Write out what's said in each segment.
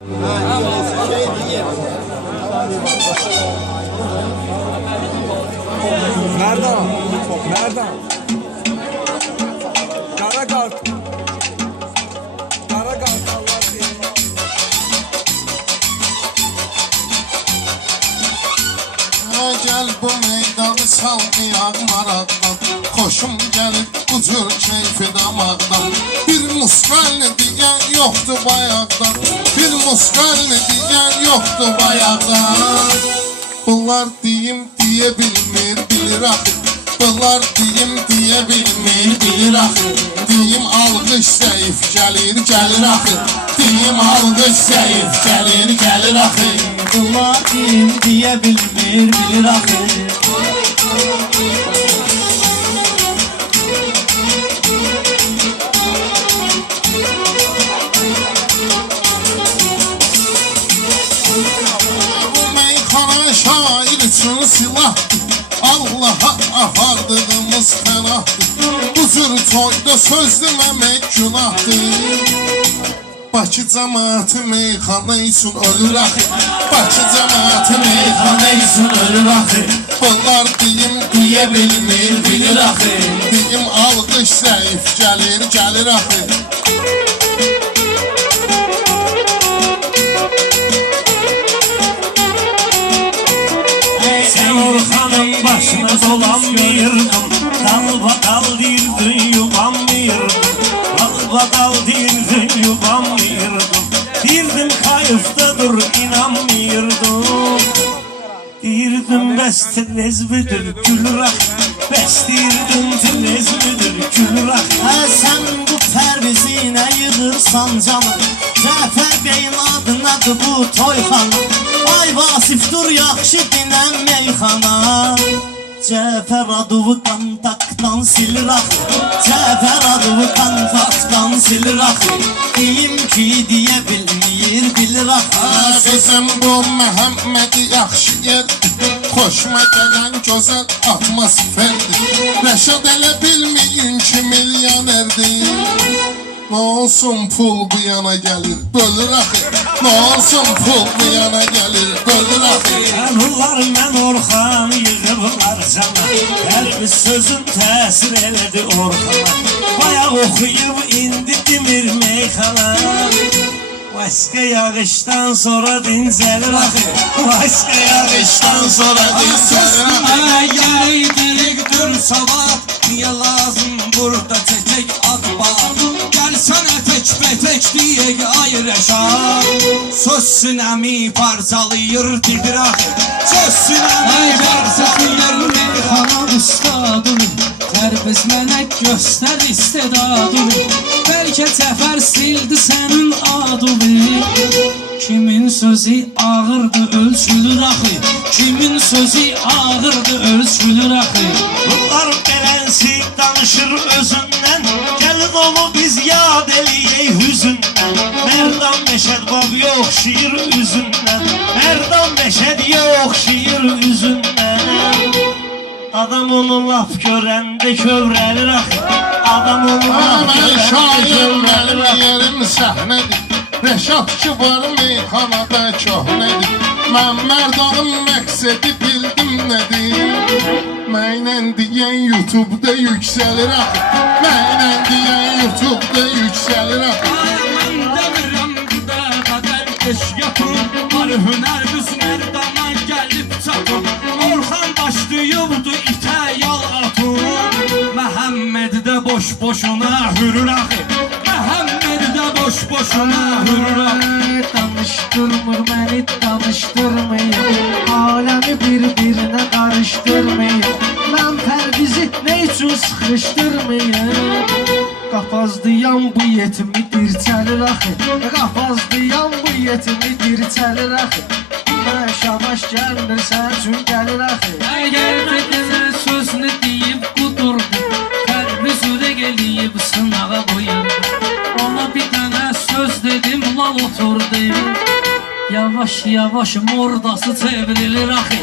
Nereden? Nereden? Kara kart. Kara kart Allah diyeyim. Gel bu meydanı salmayan maraktan, Xoşum gəlir bu cür keyfi damaqdan. Bir musqalni diyen yoktu bayaqdan, Bir musqalni diyen yoktu bayaqdan. Bunlar deyim diye bilmir bilir axı, Bunlar deyim diye bilmir bilir axı. Deyim alqış zəif gəlir gəlir axı, Deyim alqış zəif gəlir gəlir axı. Bunlar deyim diye bilmir bilir axı. Şair için silah, Allah'a ahardığımız fenahdır. Bu cür toyda söz dememek günahdır. Bakı cemaati meyxana için ölür axı, Bakı cemaati meyxana için ölür axı. Bunlar deyim diye bilmir bilir axı, Deyim alqış zəif gəlir gəlir axı. Orhan'ın başına dolanmıyırdım, Dal badal dirdin yubanmıyırdım, Dal badal dirdin yubanmıyırdım. Dirdim kayıftadır inanmıyırdım. Dirdim bəs tez müdür gülür axı, Bəs dirdim tez müdür gülür axı. Sen bu pervizine yığırsan canı, Cəfər Bey'in adınadır bu toyxana. Ay Vasif dur yaxşı dinən meyxana. Cəfər adıvı kontaktdan silir axı, Cəfər adıvı kontaktdan silir axı. Deyim ki deyə bilmir bilir axı. Sözüm bu Məhəmmədi yaxşı yer, Xoşuma gələn gözəl atmosferdir. Rəşad elə bilməyin ki milyonerdir. Nə olsun pul bu yana gəlir bölür axı, Nə olsun pul bu yana gəlir bölür axı. Anılar mən Orxan yığıblar sana, Hər bir sözün təsir elədi Orxana. Bayaq oxuyub indi demir meyxana. Başqa yağışdan sonra dincəlir axı, Başqa yağışdan sonra dincəlir axı. Sözümə gələydilikdir sabah, Niyə lazım burada çəkək adbar? Gəlsənə tək bətək deyək ay Rəşad, Söz sinəmi parçalayır didir axı, Söz sinəmi parçalayır meyxana ustadını. Tərbiz mənə göstər istedadını, Bəlkə Cəfər sildi sənin adını. Kimin sözü ağırdı ölçülür axı, Kimin sözü ağırdı ölçülür axı. Bunlar belensi danışır özündən, Gəlin onu biz yad eləyək hüzündən. Mərdan Məşəd bab yoxşayır üzündən, Mərdan Məşəd yoxşayır üzündən. Adam onu laf görəndə kövrəlir axı, Adam onu laf Mən görəndə şair kövrəlir mənim axı. yerim səhnədir, Rəşad ki var meyxanada köhnədir. Mən mərdanın məqsədi bildim nədir, Mənlə deyən YouTube'da yüksəlir axı, Mənlə deyən YouTube'da yüksəlir axı. Mən demirəm güdə qədər eş yapın, Var hünər biz mərdana gəlib çatın. Orxan başlayıbdı itə yal atın, Məhəmməd də boş boşuna hürür axı, Məhəmməd də boş boşuna hürür axı. Danıştırmır məni danıştırmayın, Aləmi bir-birinə qarışdırmayın. Mən pərvizi nə üçün sıxışdırmayın? Qapazlayan bu yetimi dirçəlir axı, Qapazlayan bu yetimi dirçəlir axı. Şabaş gəlmir sən üçün gəlir axı. Əgər dedinə sözünü deyib qudurdu, Pərviz ürək eləyib sınağa buyurdu. Ona bir dənə söz dedim lal oturdu. Yavaş yavaş mordası çevrilir axı,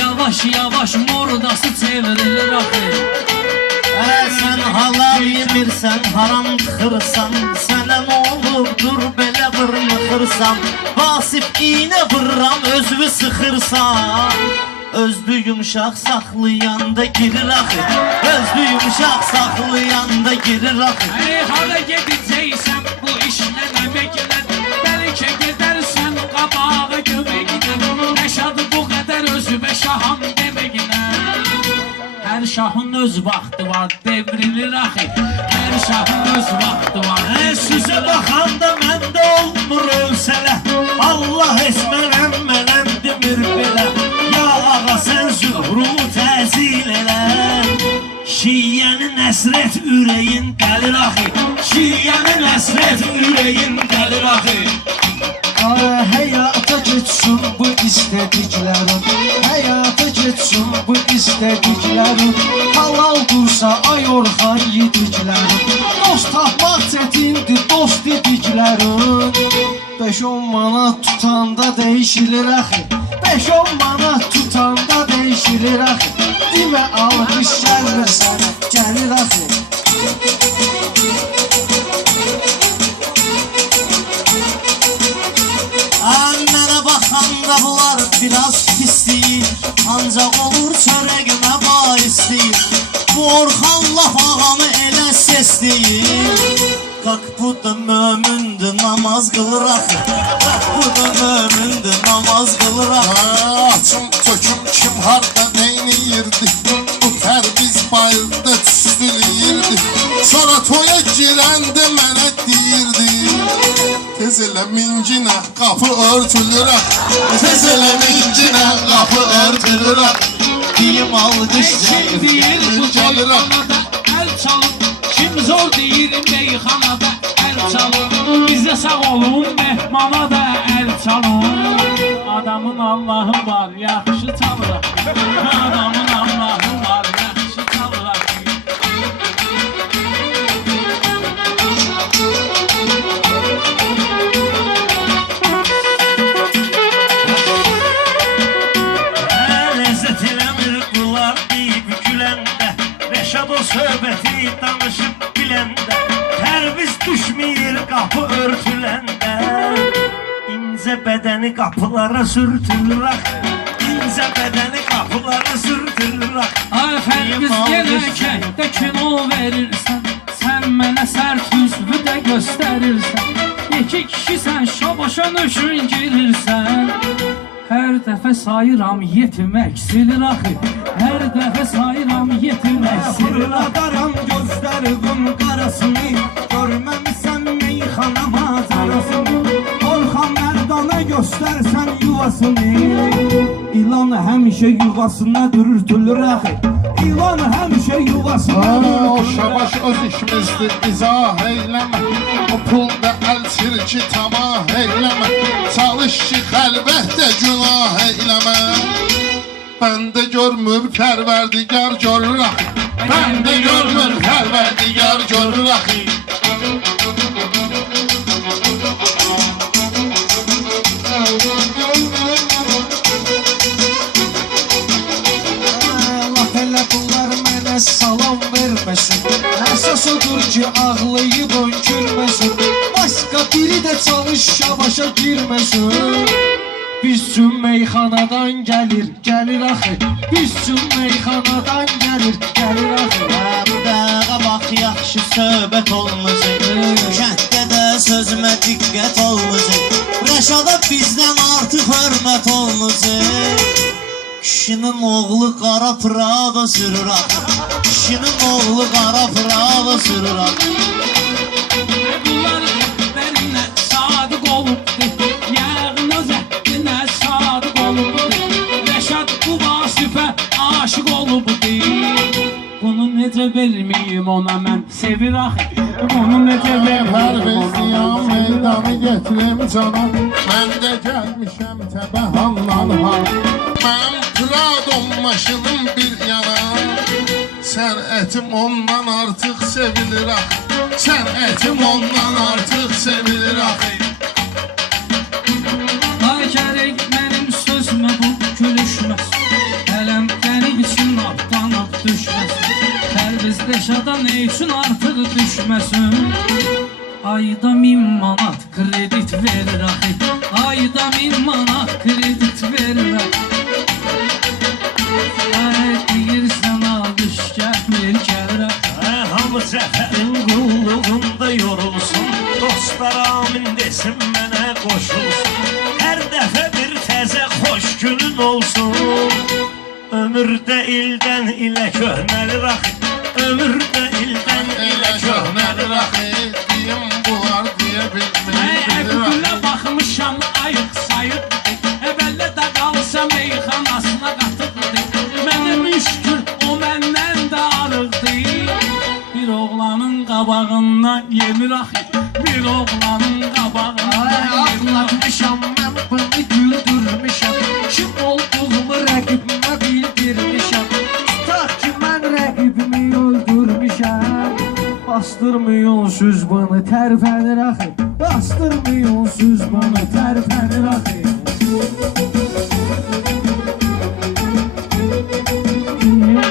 Yavaş yavaş mordası çevrilir axı. Sən halal yemirsən, haram tıxırsan, Sənə nə olubdur belə vırmıxırsan? Vasif iğne vırram özünü sıxırsan Özlü yumuşaq saxlayanda girir axı Özlü yumuşaq saxlayanda girir axı Hara gedəcəksən bu işlə əməklə Bəlkə gedərsən qabağı göbəklə Rəşadı bu qədər özümə şaham deməklə Hər şahın öz vaxtı var devrilir axı Hər şahın öz vaxtı var Sizə baxanda məndə olmur ölsələ Allah esmələm mənəm demir belə Ya ağa sən zühru təzil elə Şiyyənin əsrət ürəyin dəlir axı Şiyyənin əsrət ürəyin dəlir axı Həyata geçsin bu istədiklərim Həyata geçsin bu istədiklərim Halal dursa ay Orxan yediklərim Dost tapmaq çətindir dost dediklərim 5-10 manat tutanda dəyişilir axı 5-10 manat tutanda dəyişilir axı Demə alqış gəlmir sənə gəlir axı Mənə baxanda bunlar biraz pisdir Ancaq olur çörəqimə baisdir Bu Orxan laf ağamı elə sesdir Qalk bu da mömündür namaz qılır axı Qalk bu da mömündür namaz qılır axı Açım töküm kim harda neyniyirdi Bu tərbiz bayırda çüstülüyirdi Sonra toya girəndə mənə deyirdi Tez elə mincinə qapı örtülür Tez elə mincinə qapı örtülür Deyim alqış Kim deyir bu gəlir meyxanada əl çalın Kim zor deyir meyxanada əl çalın Bizə sağ olun mehmana da əl çalın Adamın Allahı var yaxşı çalır Adamın Allahı var yaxşı çalır Ləzzət eləmir bunlar deyib güləndə Rəşad o söhbəti danışıb biləndə Tərviz düşməyir qapı örtüləndə İncə bədəni qapılara sürtülür axı İncə bədəni qapılara sürtülür axı Ay Fərviz gələkəkdə kino verirsən Sən mənə sərt üzvü də göstərirsən İki kişisən şabaşa nöşün girirsən Hər dəfə sayıram yetim əksilir axı Hər dəfə sayıram yetim əksilir axı Adaram gözlərimin qarasını Görməmisən meyxana mazarasını Orxan Mərdana göstərsən yuvasını İlan həmişə yuvasına dürtülür axı İlan həmişə yuvasına O dürtülür şabaş öz işimizdir izah eyləmə O pulda əlçir ki tamah eyləmə Çalış ki xəlvətdə günah eyləmə Bəndə görmür pərverdigar görür axı Bəndə görmür pərverdigar görür axı Laf elə bunlar mənə salam verməsin Əsas odur ki ağlayıb önkürməsin Başqa biri də çalış şabaşa girməsin Biz üçün meyxanadan gəlir axı Biz üçün meyxanadan gəlir axı Dağa bax yaxşı söhbət olmasın Kənddə də sözümə diqqət olmasın Rəşada bizdən artıq hörmət olmasın Kişinin oğlu qara Prada sürür axı Kişinin oğlu qara Prada sürür axı Bunlar rəhbərinə sadiq olubdur Yağın öz əhlinə sadiq olubdur Rəşad bu Vasifə aşıq olubdur Bunu necə verməyim ona mən sevir axı Bunu necə verməyim Pərviziyan ona mən sevir meydanı axı getirim canım Mən də gəlmişəm təbəhandan har Mənim Pradom maşınım bir yana Sənətim ondan artıq sevilir axı Sənətim ondan artıq sevilir axı Ay gərək mənim sözümə bu gülüşməz Hələm qənim üçün atlanıb düşməsin Tərviz Rəşada ne üçün artıq düşməsin Ayda 1000 manat kredit verir axı Ayda 1000 manat kredit verirəm. Deyirsən alış gəlmir gəlirəm. Hamı zəfərin qulluğunda yorulsun, dostlar amin desin mənə qoşulsun. Hər dəfə bir təzə xoş günün olsun. Ömürdə ildən ilə köhnəlir axı, ömürdə ildən ilə köhnəlir axı. Diyim bular diye bilmeyi Gülə baxmışam ayıq sayıqdır. Əvvəllə də qalsa meyxanasına qatıqdır. Mənə müşkül o məndən də arıqdır. Bir oğlanın qabağından yemir axı. Bir oğlanın qabağından yemir axı. Ağlatmışam mən bunu güldürmüşəm. Kim olduğumu rəqibimə bildirmişəm. Tutaq ki mən rəqibimi öldürmüşəm. Bastırmıyorsunuz bana tərpənir axı. Bastırmıyorsunuz bana tərpənir axı.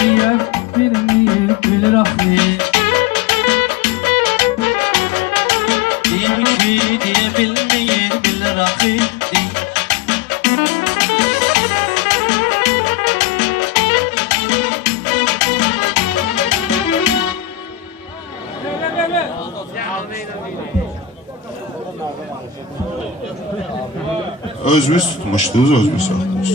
Deyə bilmir bilir axı. Deyim ki deyə bilməyir bilir axı. Özünüz tutmuşdunuz, özünüz saxladınız.